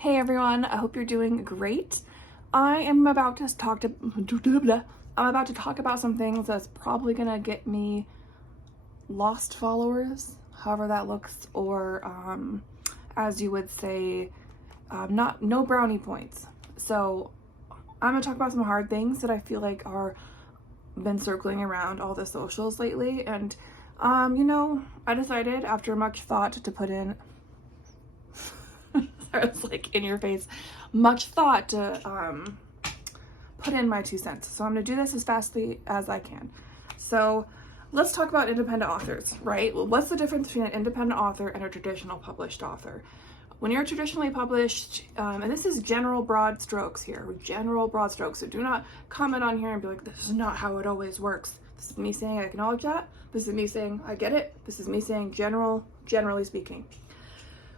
Hey everyone, I hope you're doing great. I am about to talk to I'm about to talk about some things that's probably gonna get me lost followers, however that looks, or as you would say, no brownie points. So I'm gonna talk about some hard things that I feel like are been circling around all the socials lately, and I decided after much thought to put in I was like in your face, much thought to put in my 2 cents. So I'm gonna do this as fastly as I can. So let's talk about independent authors, right? Well, what's the difference between an independent author and a traditional published author? When you're traditionally published, and this is general broad strokes here, general broad strokes, so do not comment on here and be like, this is not how it always works. This is me saying I acknowledge that. This is me saying I get it. This is me saying generally speaking.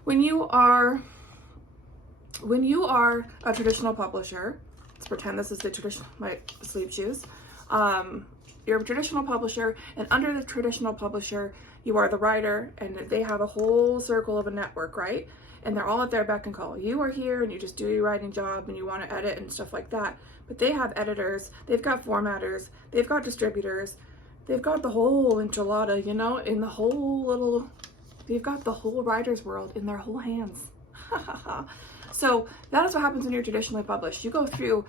When you are a traditional publisher, let's pretend this is the traditional, my sleep shoes. You're a traditional publisher, and under the traditional publisher, you are the writer, and they have a whole circle of a network, right? And they're all at their beck and call. You are here, and you just do your writing job, and you want to edit and stuff like that. But they have editors, they've got formatters, they've got distributors, they've got the whole enchilada, in the whole little, they've got the whole writer's world in their whole hands. So that is what happens when you're traditionally published. You go through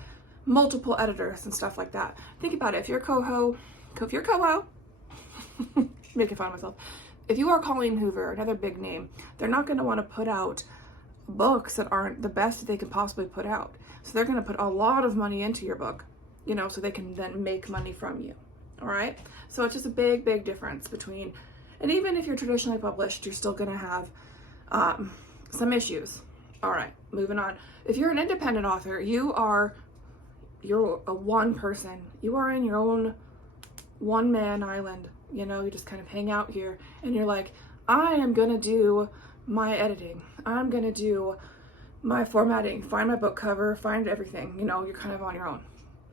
multiple editors and stuff like that. Think about it. If you're Coho, making fun of myself. If you are Colleen Hoover, another big name, they're not going to want to put out books that aren't the best that they can possibly put out. So they're going to put a lot of money into your book, so they can then make money from you. All right. So it's just a big, big difference between, and even if you're traditionally published, you're still going to have some issues. All right, moving on. If you're an independent author, you're a one person. You are in your own one-man island. You just kind of hang out here, and you're like, I am gonna do my editing. I'm gonna do my formatting, find my book cover, find everything. You're kind of on your own.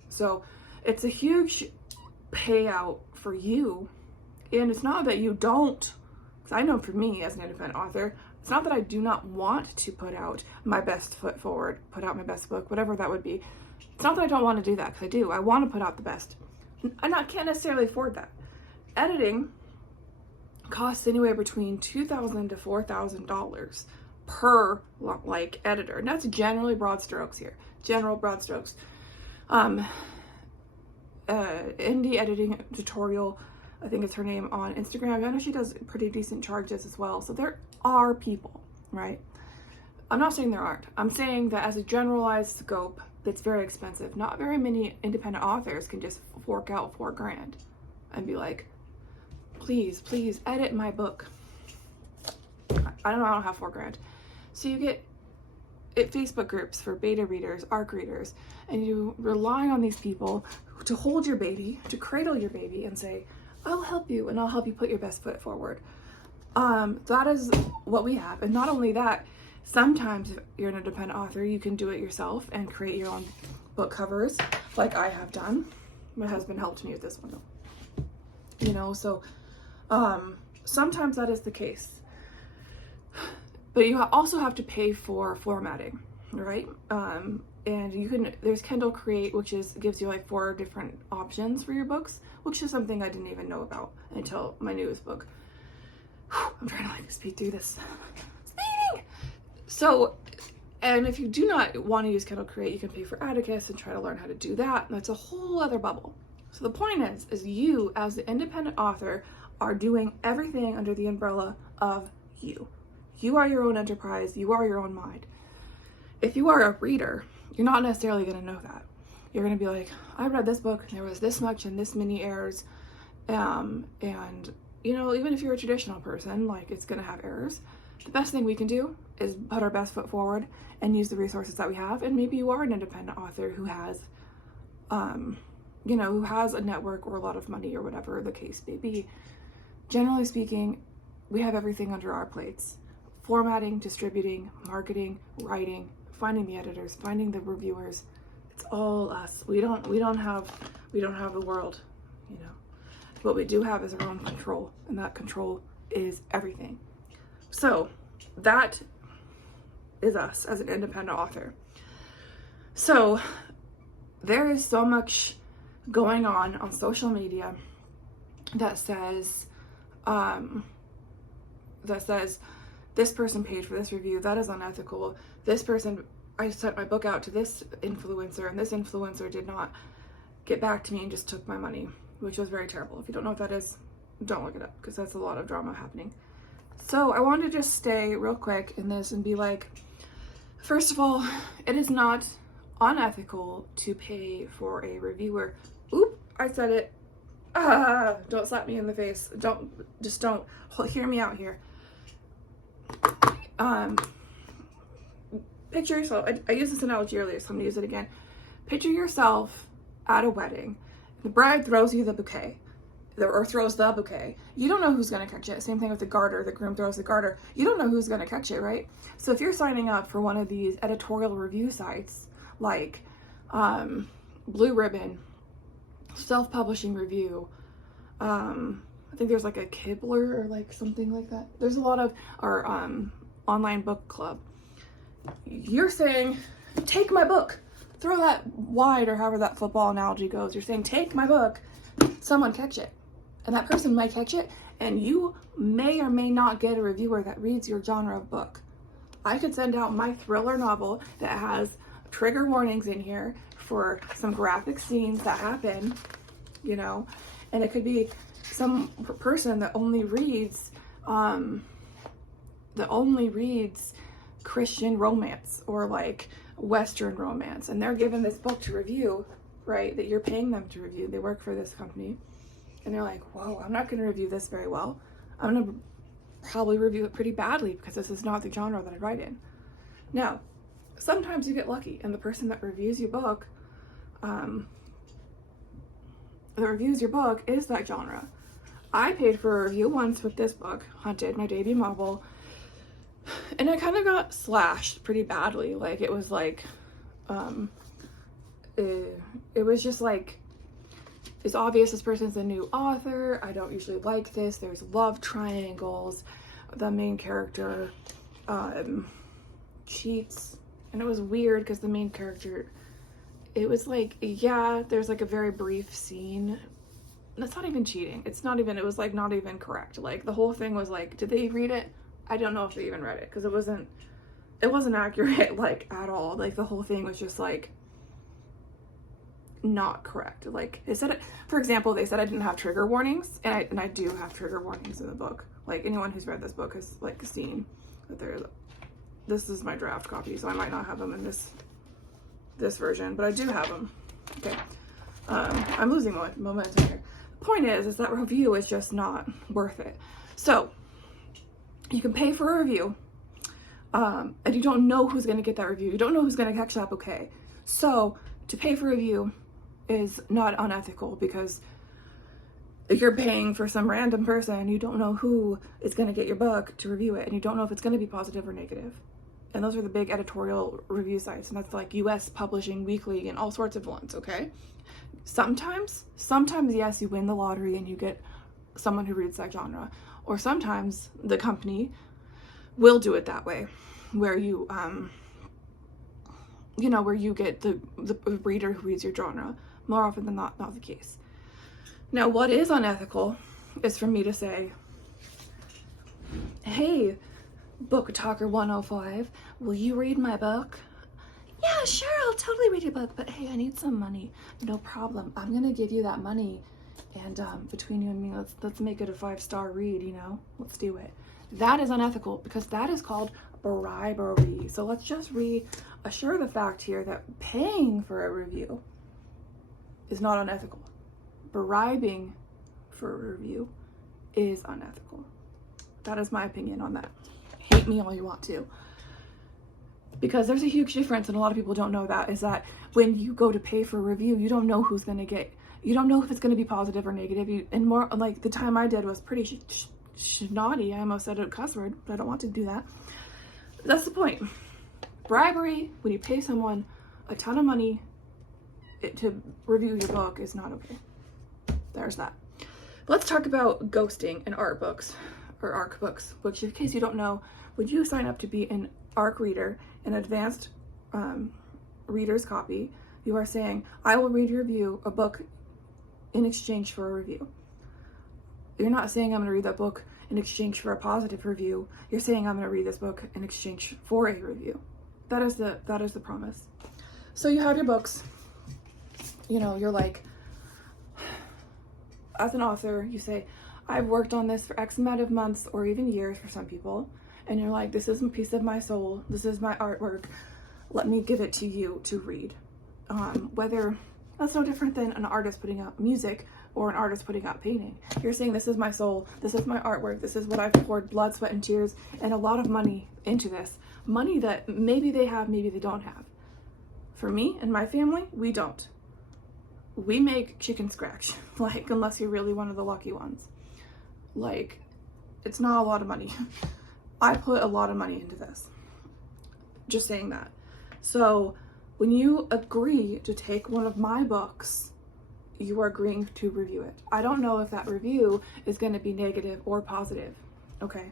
So it's a huge payout for you, and it's not that you don't. Because I know for me as an independent author, it's not that I do not want to put out my best foot forward, put out my best book, whatever that would be. It's not that I don't want to do that, because I do. I want to put out the best. And I can't necessarily afford that. Editing costs anywhere between $2,000 to $4,000 per editor. And that's generally broad strokes here. General broad strokes. Indie editing tutorial, I think it's her name, on Instagram. I know she does pretty decent charges as well. So there are people, right? I'm not saying there aren't. I'm saying that as a generalized scope, that's very expensive. Not very many independent authors can just fork out $4,000 and be like, please edit my book. I don't have $4,000. So you get Facebook groups for beta readers, ARC readers, and you rely on these people to hold your baby, to cradle your baby and say, I'll help you, and I'll help you put your best foot forward. That is what we have. And not only that, sometimes if you're an independent author, you can do it yourself and create your own book covers, like I have done. My husband helped me with this one though. So sometimes that is the case. But you also have to pay for formatting, right? And there's Kindle Create, which gives you like 4 different options for your books, which is something I didn't even know about until my newest book. I'm trying to speed through this. Speeding! So, and if you do not want to use Kindle Create, you can pay for Atticus and try to learn how to do that. And that's a whole other bubble. So the point is you as the independent author are doing everything under the umbrella of you. You are your own enterprise. You are your own mind. If you are a reader, you're not necessarily going to know that. You're going to be like, I read this book and there was this much and this many errors. And even if you're a traditional person, it's going to have errors. The best thing we can do is put our best foot forward and use the resources that we have. And maybe you are an independent author who has, who has a network or a lot of money or whatever the case may be. Generally speaking, we have everything under our plates. Formatting, distributing, marketing, writing, finding the editors, finding the reviewers. It's all us. We don't have the world, What we do have is our own control, and that control is everything. So that is us as an independent author. So there is so much going on social media that says this person paid for this review, that is unethical. This person, I sent my book out to this influencer, and this influencer did not get back to me and just took my money, which was very terrible. If you don't know what that is, don't look it up, because that's a lot of drama happening. So I wanted to just stay real quick in this and be like, first of all, it is not unethical to pay for a reviewer. Oop, I said it. Don't slap me in the face. Don't hear me out here. Picture yourself, I used this analogy earlier, so I'm gonna use it again. Picture yourself at a wedding. The bride throws you the bouquet, or throws the bouquet. You don't know who's gonna catch it. Same thing with the garter. The groom throws the garter. You don't know who's gonna catch it, right? So if you're signing up for one of these editorial review sites, like Blue Ribbon, Self-Publishing Review, I think there's like a Kibler or like something like that. There's a lot of, or online book club. You're saying, take my book, throw that wide, or however that football analogy goes. You're saying, take my book, someone catch it. And that person might catch it, and you may or may not get a reviewer that reads your genre of book. I could send out my thriller novel that has trigger warnings in here for some graphic scenes that happen, you know, and it could be some person that only reads Christian romance or like Western romance, and they're given this book to review, right, that you're paying them to review. They work for this company, and they're like, whoa, I'm not going to review this very well. I'm going to probably review it pretty badly because this is not the genre that I write in. Now, sometimes you get lucky, and the person that reviews your book is that genre. I paid for a review once with this book, Hunted, my debut novel, and I kind of got slashed pretty badly. Like, it was like, it was just like, it's obvious this person's a new author. I don't usually like this. There's love triangles. The main character cheats, and it was weird because the main character, it was like, yeah, there's like a very brief scene. That's not even cheating. It was like not even correct. Like, the whole thing was like, did they read it? I don't know if they even read it, because it wasn't accurate, like, at all. Like, the whole thing was just like not correct. Like, it said it, for example, they said I didn't have trigger warnings, and I do have trigger warnings in the book. Like, anyone who's read this book has like seen that this is my draft copy, so I might not have them in this version, but I do have them. Okay. I'm losing momentum here. The point is that review is just not worth it. So you can pay for a review, and you don't know who's going to get that review. You don't know who's going to catch that bouquet. So to pay for a review is not unethical, because you're paying for some random person. You don't know who is going to get your book to review it, and you don't know if it's going to be positive or negative. And those are the big editorial review sites, and that's like US Publishing Weekly and all sorts of ones, okay? Sometimes, yes, you win the lottery and you get someone who reads that genre. Or sometimes the company will do it that way, where you, where you get the reader who reads your genre. More often than not the case. Now, what is unethical is for me to say, hey, Book Talker 105, will you read my book? Yeah, sure, I'll totally read your book, but hey, I need some money. No problem. I'm gonna give you that money, and between you and me, let's make it a 5-star read, you know? Let's do it. That is unethical, because that is called bribery. So let's just reassure the fact here that paying for a review is not unethical. Bribing for a review is unethical. That is my opinion on that. Hate me all you want to. Because there's a huge difference, and a lot of people don't know that, is that when you go to pay for a review, you don't know who's going to get, you don't know if it's going to be positive or negative. And more, like, the time I did was pretty naughty. I almost said a cuss word, but I don't want to do that. That's the point. Bribery, when you pay someone a ton of money to review your book, is not okay. There's that. Let's talk about ghosting in art books, or ARC books, which, in case you don't know, when you sign up to be an ARC reader, an advanced reader's copy, you are saying, I will read your review, a book, in exchange for a review. You're not saying I'm going to read that book in exchange for a positive review. You're saying I'm going to read this book in exchange for a review. That is the promise. So you have your books. You know, you're like, as an author, you say, I've worked on this for X amount of months or even years for some people. And you're like, this is a piece of my soul. This is my artwork. Let me give it to you to read. Whether that's no different than an artist putting out music or an artist putting out painting. You're saying, this is my soul. This is my artwork. This is what I've poured blood, sweat, and tears and a lot of money into this. Money that maybe they have, maybe they don't have. For me and my family, we don't. We make chicken scratch, like, unless you're really one of the lucky ones. Like, it's not a lot of money. I put a lot of money into this. Just saying that. So when you agree to take one of my books, you are agreeing to review it. I don't know if that review is going to be negative or positive. Okay.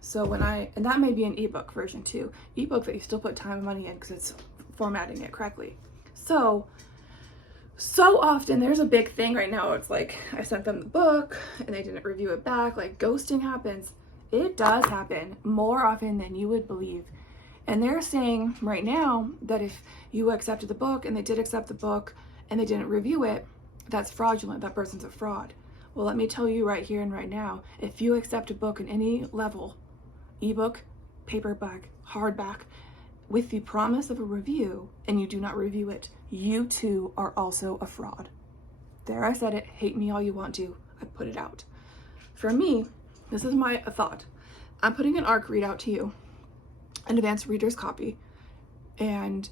So and that may be an ebook version too. Ebook that you still put time and money in because it's formatting it correctly. So often there's a big thing right now. It's like, I sent them the book and they didn't review it back. Like, ghosting happens. It does happen more often than you would believe. And they're saying right now that if you accepted the book and they did accept the book and they didn't review it, that's fraudulent. That person's a fraud. Well, let me tell you right here and right now, if you accept a book in any level, ebook, paperback, hardback, with the promise of a review, and you do not review it, you too are also a fraud. There, I said it. Hate me all you want to. I put it out. For me, this is my thought. I'm putting an ARC readout to you, an advanced reader's copy, and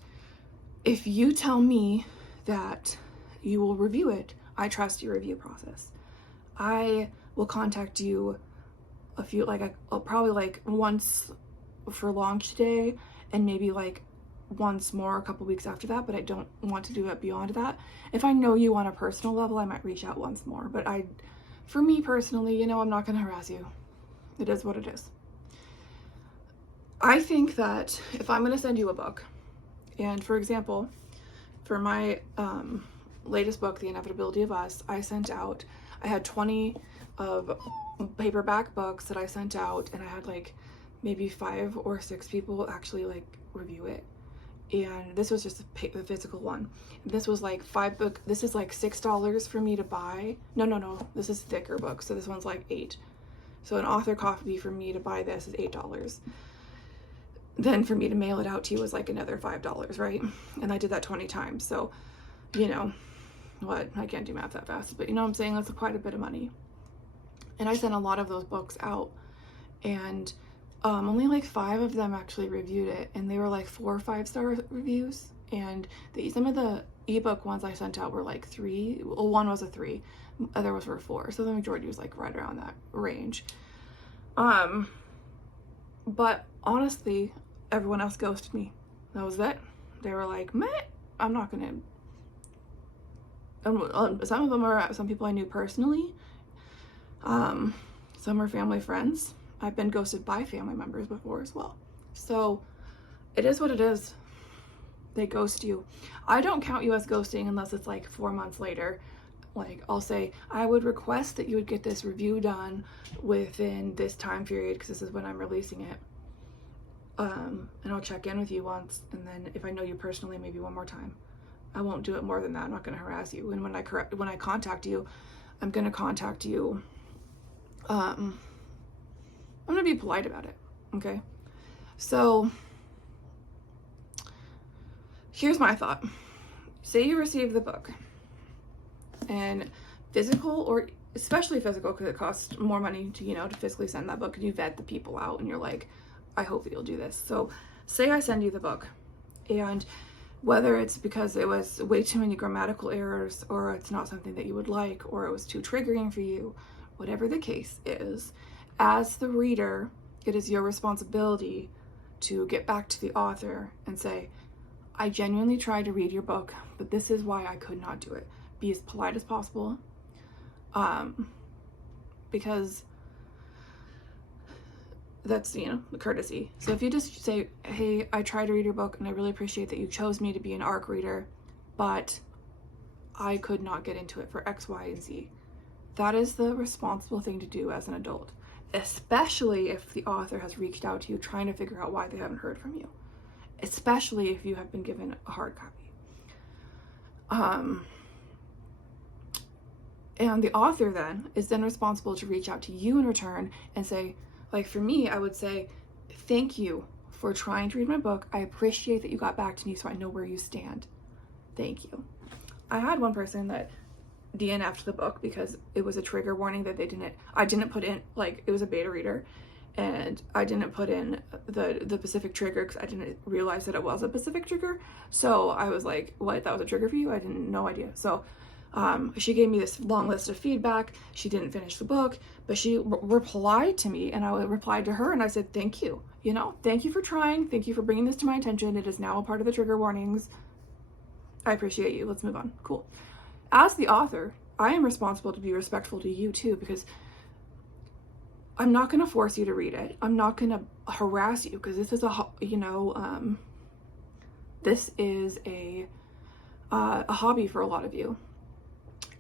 if you tell me that you will review it, I trust your review process. I will contact you I'll probably once for launch day, and maybe once more a couple weeks after that, but I don't want to do it beyond that. If I know you on a personal level, I might reach out once more, but for me personally, I'm not going to harass you. It is what it is. I think that if I'm going to send you a book, and for example, for my latest book, The Inevitability of Us, I had 20 of paperback books that I sent out, and I had maybe 5 or 6 people actually review it. And this was just the physical one. This was this is $6 for me to buy. No, this is thicker book, so this one's $8. So an author copy for me to buy this is $8. Then for me to mail it out to you was another $5, right? And I did that 20 times. So, I can't do math that fast, but you know what I'm saying? That's quite a bit of money. And I sent a lot of those books out, and only 5 of them actually reviewed it, and they were 4 or 5-star reviews. And some of the ebook ones I sent out were 3. Well, one was a 3, other was for 4. So the majority was right around that range. But honestly, everyone else ghosted me. That was it. They were meh, I'm not gonna. Some of them are some people I knew personally. Some are family friends. I've been ghosted by family members before as well. So it is what it is. They ghost you. I don't count you as ghosting unless it's 4 months later. I'll say, I would request that you would get this review done within this time period because this is when I'm releasing it. And I'll check in with you once, and then if I know you personally, maybe one more time. I won't do it more than that. I'm not going to harass you. And when I contact you, I'm going to contact you. I'm going to be polite about it. Okay. So here's my thought. Say you receive the book, and physical, or especially physical, because it costs more money to physically send that book, and you vet the people out, and you're I hope that you'll do this. So say I send you the book, and whether it's because it was way too many grammatical errors, or it's not something that you would like, or it was too triggering for you, whatever the case is, as the reader, it is your responsibility to get back to the author and say, I genuinely tried to read your book, but this is why I could not do it. Be as polite as possible. Because that's, you know, the courtesy. So if you just say, hey, I tried to read your book and I really appreciate that you chose me to be an ARC reader, but I could not get into it for X, Y, and Z. That is the responsible thing to do as an adult, especially if the author has reached out to you trying to figure out why they haven't heard from you, especially if you have been given a hard copy. And the author then is then responsible to reach out to you in return and say, like for me, I would say, thank you for trying to read my book. I appreciate that you got back to me so I know where you stand. Thank you. I had one person that DNF'd the book because it was a trigger warning that I didn't put in, like, it was a beta reader, and I didn't put in the Pacific trigger because I didn't realize that it was a Pacific trigger. So I was like, what, that was a trigger for you? I didn't, no idea. So she gave me this long list of feedback. She didn't finish the book, but she replied to me, and I replied to her and I said, thank you, you know, thank you for trying. Thank you for bringing this to my attention. It is now a part of the trigger warnings. I appreciate you. Let's move on. Cool. As the author, I am responsible to be respectful to you too, because I'm not going to force you to read it. I'm not going to harass you, because this is this is a hobby for a lot of you.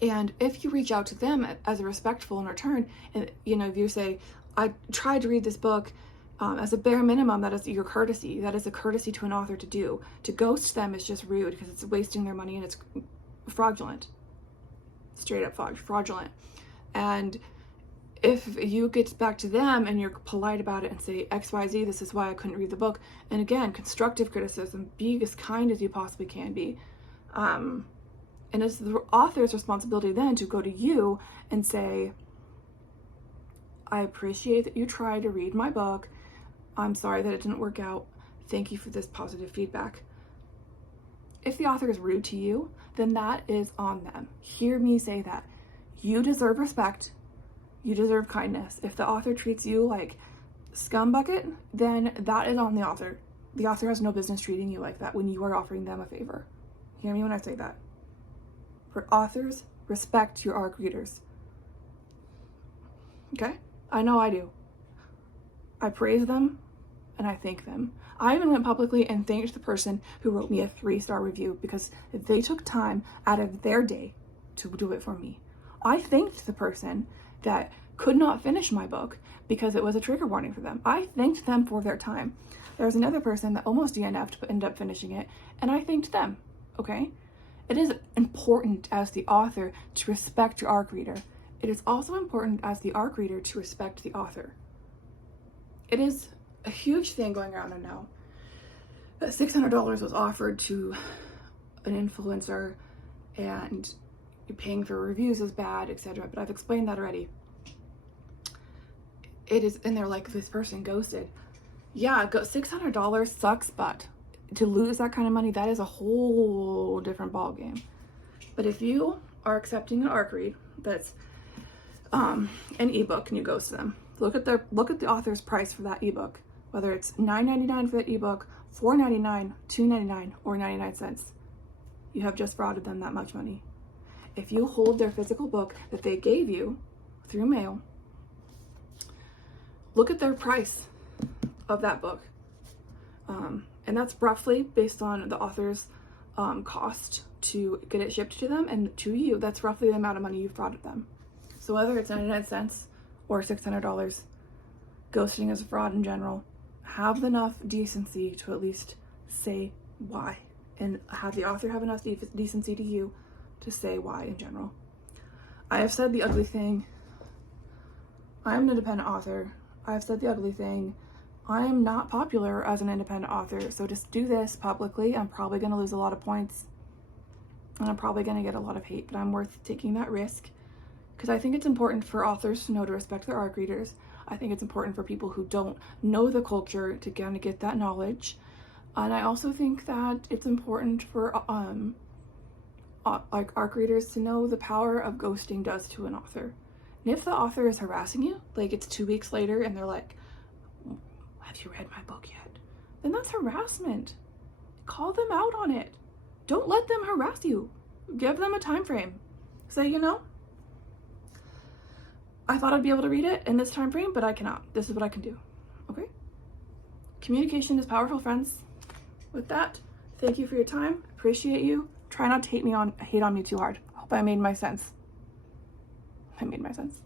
And if you reach out to them as a respectful in return, and, you know, if you say, I tried to read this book, as a bare minimum, that is your courtesy. That is a courtesy to an author to do. To ghost them is just rude, because it's wasting their money and it's fraudulent. Straight up fraudulent. And if you get back to them and you're polite about it and say, XYZ, this is why I couldn't read the book. And again, constructive criticism, be as kind as you possibly can be. And it's the author's responsibility then to go to you and say, I appreciate that you tried to read my book. I'm sorry that it didn't work out. Thank you for this positive feedback. If the author is rude to you, then that is on them. Hear me say that. You deserve respect. You deserve kindness. If the author treats you like scumbucket, then that is on the author. The author has no business treating you like that when you are offering them a favor. Hear me when I say that. For authors, respect your ARC readers. Okay? I know I do. I praise them and I thank them. I even went publicly and thanked the person who wrote me a 3-star review, because they took time out of their day to do it for me. I thanked the person that could not finish my book because it was a trigger warning for them. I thanked them for their time. There was another person that almost DNF'd but ended up finishing it, and I thanked them, okay? It is important as the author to respect your ARC reader. It is also important as the ARC reader to respect the author. It is a huge thing going around now that $600 was offered to an influencer and paying for reviews is bad, etc. But I've explained that already. It is, and they're like, this person ghosted. Yeah, $600 sucks, but to lose that kind of money, that is a whole different ball game. But if you are accepting an ARC read that's an ebook and you ghost them, look at the author's price for that ebook, whether it's $9.99 for that ebook, $4.99, $2.99, or 99 cents. You have just frauded them that much money. If you hold their physical book that they gave you through mail, look at their price of that book. And that's roughly based on the author's cost to get it shipped to them and to you. That's roughly the amount of money you've frauded them. So whether it's 99 cents or $600, ghosting is a fraud in general. Have enough decency to at least say why, and have the author have enough decency to you to say why in general. I have said the ugly thing. I am an independent author. I have said the ugly thing. I am not popular as an independent author, so to do this publicly, I'm probably going to lose a lot of points, and I'm probably going to get a lot of hate, but I'm worth taking that risk, because I think it's important for authors to know to respect their ARC readers. I think it's important for people who don't know the culture to kind of get that knowledge, and I also think that it's important for like ARC readers to know the power of ghosting does to an author. And if the author is harassing you, like it's 2 weeks later and they're like, have you read my book yet? Then that's harassment. Call them out on it. Don't let them harass you. Give them a time frame. Say, you know, I thought I'd be able to read it in this time frame, but I cannot. This is what I can do. Okay? Communication is powerful, friends. With that, thank you for your time. Appreciate you. Try not to hate on me too hard. I hope I made my sense. I made my sense.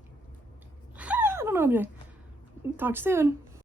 I don't know what I'm doing. Talk soon.